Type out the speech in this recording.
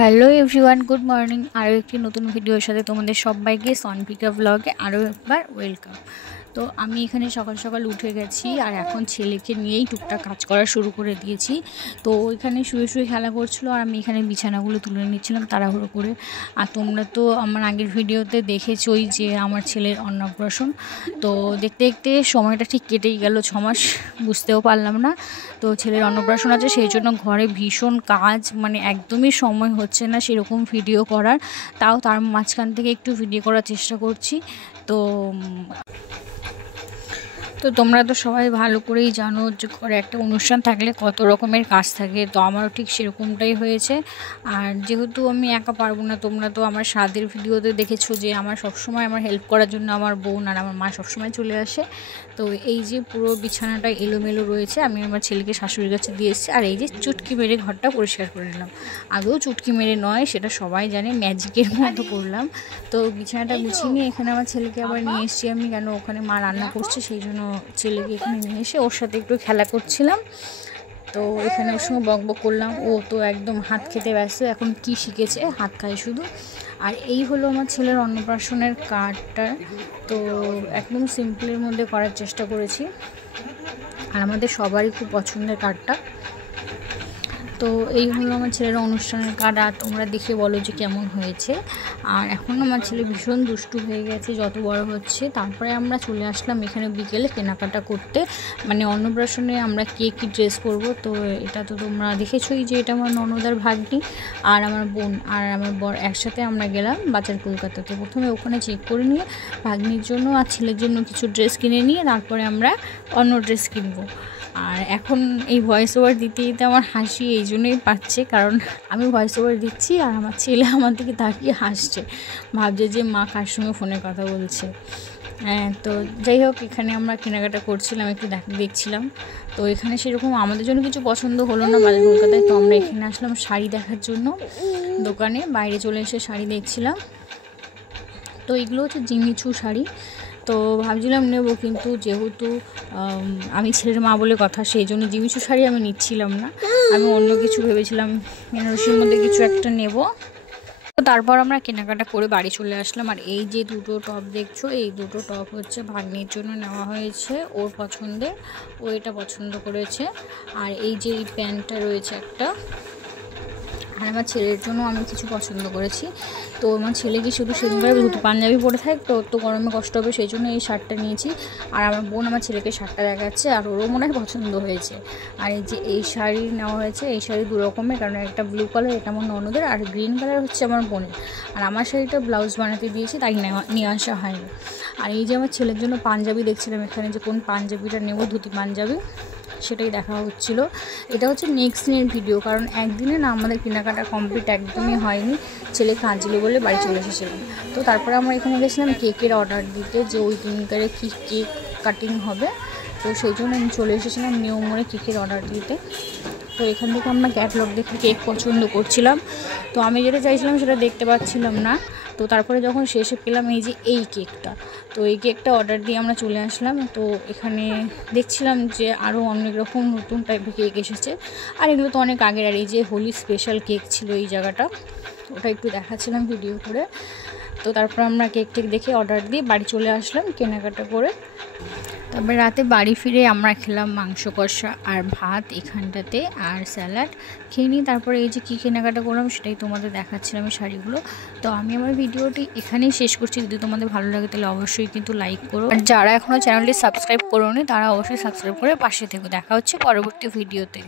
Hello everyone, good morning. আরও একটি নতুন ভিডিওর সাথে তোমাদের সবাইকে সনপিকা ব্লগে আরও একবার ওয়েলকাম। তো আমি এখানে সকাল সকাল উঠে গেছি আর এখন ছেলেকে নিয়েই টুকটাক কাজ করা শুরু করে দিয়েছি। তো ওইখানে শুয়ে শুয়ে খেলা করছিলো আর আমি এখানে বিছানাগুলো তুলে নিচ্ছিলাম তাড়াহুড়ো করে। আর তোমরা তো আমার আগের ভিডিওতে দেখেছোই যে আমার ছেলের অন্নপ্রাশন। তো দেখতে দেখতে সময়টা ঠিক কেটেই গেল, 6 মাস বুঝতেও পারলাম না। তো ছেলের অন্নপ্রাশন আছে, সেই জন্য ঘরে ভীষণ কাজ, মানে একদমই সময় হচ্ছে না সেরকম ভিডিও করার। তাও তার মাঝখান থেকে একটু ভিডিও করার চেষ্টা করছি। তো তোমরা তো সবাই ভালো করেই জানো যে ঘরে একটা অনুষ্ঠান থাকলে কত রকমের কাজ থাকে। তো আমারও ঠিক সেরকমটাই হয়েছে। আর যেহেতু আমি একা পারবো না, তোমরা তো আমার স্বাদের ভিডিওতে দেখেছো যে আমার সবসময় আমার হেল্প করার জন্য আমার বোন আর আমার মা সবসময় চলে আসে। তো এই যে পুরো বিছানাটা এলোমেলো রয়েছে, আমি আমার ছেলেকে শাশুড়ির কাছে দিয়ে এসেছি। আর এই যে চুটকি মেরে ঘরটা পরিষ্কার করে নিলাম। আগেও চুটকি মেরে নয়, সেটা সবাই জানে, ম্যাজিকের মতো করলাম। তো বিছানাটা গুছিয়ে নিয়ে এখানে আমার ছেলেকে আবার নিয়ে এসেছি আমি, কেন ওখানে মা রান্না করছে সেই জন্য ছেলেকে এখানে নিয়ে এসে ওর সাথে একটু খেলা করছিলাম। তো এখানে ওর সঙ্গে বকবক করলাম। ও তো একদম হাত খেতে ব্যস্ত, এখন কি শিখেছে, হাত খায় শুধু। আর এই হলো আমার ছেলের অন্নপ্রাশনের কার্ডটা। তো একদম সিম্পলের মধ্যে করার চেষ্টা করেছি, আর আমাদের সবারই খুব পছন্দের কার্ডটা। তো এই হলো আমার ছেলের অনুষ্ঠানের কার্ড। আর তোমরা দেখে বলো যে কেমন হয়েছে। আর এখন আমার ছেলে ভীষণ দুষ্টু হয়ে গেছে যত বড় হচ্ছে। তারপরে আমরা চলে আসলাম এখানে বিকেলে কেনাকাটা করতে, মানে অন্নপ্রাশনে আমরা কে কী ড্রেস পরবো। তো এটা তো তোমরা দেখেছোই যে এটা আমার ননদার ভাগ্নি আর আমার বোন আর আমার বর একসাথে আমরা গেলাম বাজার কলকাতাতে। প্রথমে ওখানে চেক করে নিয়ে ভাগ্নির জন্য আর ছেলের জন্য কিছু ড্রেস কিনে নিয়ে তারপরে আমরা অন্য ড্রেস কিনবো। আর এখন এই ভয়েস ওভার দিতে দিতে আমার হাসি এই জন্যই পাচ্ছে, কারণ আমি ভয়েস ওভার দিচ্ছি আর আমার ছেলে আমার দিকে তাকিয়ে হাসছে, ভাবছে যে মা কার সঙ্গে ফোনে কথা বলছে। তো যাই হোক, এখানে আমরা কেনাকাটা করছিলাম, একটু দেখছিলাম। তো এখানে সেরকম আমাদের জন্য কিছু পছন্দ হলো না বাজার কলকাতায়। তো আমরা এখানে আসলাম শাড়ি দেখার জন্য দোকানে, বাইরে চলে এসে শাড়ি দেখছিলাম। তো এগুলো হচ্ছে জিমিচু শাড়ি। তো ভাবছিলাম নেব, কিন্তু যেহেতু আমি ছেলের মা বলে কথা, সেই জন্য জিমিচু শাড়ি আমি নিচ্ছিলাম না, আমি অন্য কিছু ভেবেছিলাম বেনারসির মধ্যে কিছু একটা নেব। তো তারপর আমরা কেনাকাটা করে বাড়ি চলে আসলাম। আর এই যে দুটো টপ দেখছো, এই দুটো টপ হচ্ছে ভাগ্নির জন্য নেওয়া হয়েছে, ওর পছন্দের, ও এটা পছন্দ করেছে। আর এই যে এই প্যান্টটা রয়েছে একটা, আর আমার ছেলের জন্য আমি কিছু পছন্দ করেছি। তো আমার ছেলে কি শুধু সেদিনকার ধুতি পাঞ্জাবি পরে থাকে, তো গরমে কষ্ট হবে, সেই জন্য এই শার্টটা নিয়েছি। আর আমার বোন আমার ছেলেকে শার্টটা দেখাচ্ছে আর ওরও মনে হয় পছন্দ হয়েছে। আর এই যে এই শাড়ি নেওয়া হয়েছে, এই শাড়ি দু রকমের, কারণ একটা ব্লু কালার, এটা আমার ননদের, আর গ্রিন কালার হচ্ছে আমার বোনের। আর আমার শাড়িটা ব্লাউজ বানাতে দিয়েছি, তাই নিয়ে আসা হয়নি। আর এই যে আমার ছেলের জন্য পাঞ্জাবি দেখছিলাম এখানে, যে কোন পাঞ্জাবিটা নেব, ধুতি পাঞ্জাবি, সেটাই দেখা হচ্ছিলো। এটা হচ্ছে নেক্সট দিনের ভিডিও, কারণ একদিনে না আমাদের কেনাকাটা কমপ্লিট একদমই হয়নি, ছেলে কাঁদছিল বলে বাড়ি চলে এসেছিলাম। তো তারপরে আমরা এখানে গেছিলাম কেকের অর্ডার দিতে, যে ওই দিনকারে কী কেক কাটিং হবে। তো সেই জন্য আমি চলে এসেছিলাম নিয়মরে কেকের অর্ডার দিতে। তো এখান থেকে আমরা ক্যাটলগ দেখে কেক পছন্দ করছিলাম। তো আমি যেটা চাইছিলাম সেটা দেখতে পাচ্ছিলাম না। তো তারপরে যখন শেষে পেলাম এই যে এই কেকটা, তো এই কেকটা অর্ডার দিয়ে আমরা চলে আসলাম। তো এখানে দেখছিলাম যে আরও অনেক রকম নতুন টাইপের কেক এসেছে, আর এগুলো তো অনেক আগের। আর এই যে হোলি স্পেশাল কেক ছিল এই জায়গাটা, ওটা একটু দেখাচ্ছিলাম ভিডিও করে। তো তারপর আমরা কেক দেখে অর্ডার দিয়ে বাড়ি চলে আসলাম কেনাকাটা করে। তারপরে রাতে বাড়ি ফিরে আমরা খেলাম মাংস কষা আর ভাত এখানটাতে, আর স্যালাড খেয়ে নিই। তারপরে এই যে কী কেনাকাটা করলাম সেটাই তোমাদের দেখাচ্ছিলাম, আমি শাড়িগুলো। তো আমি আমার ভিডিওটি এখানেই শেষ করছি। যদি তোমাদের ভালো লাগে তাহলে অবশ্যই কিন্তু লাইক করো, আর যারা এখনও চ্যানেলটি সাবস্ক্রাইব করোনি তারা অবশ্যই সাবস্ক্রাইব করে পাশে থেকো। দেখা হচ্ছে পরবর্তী ভিডিওতে।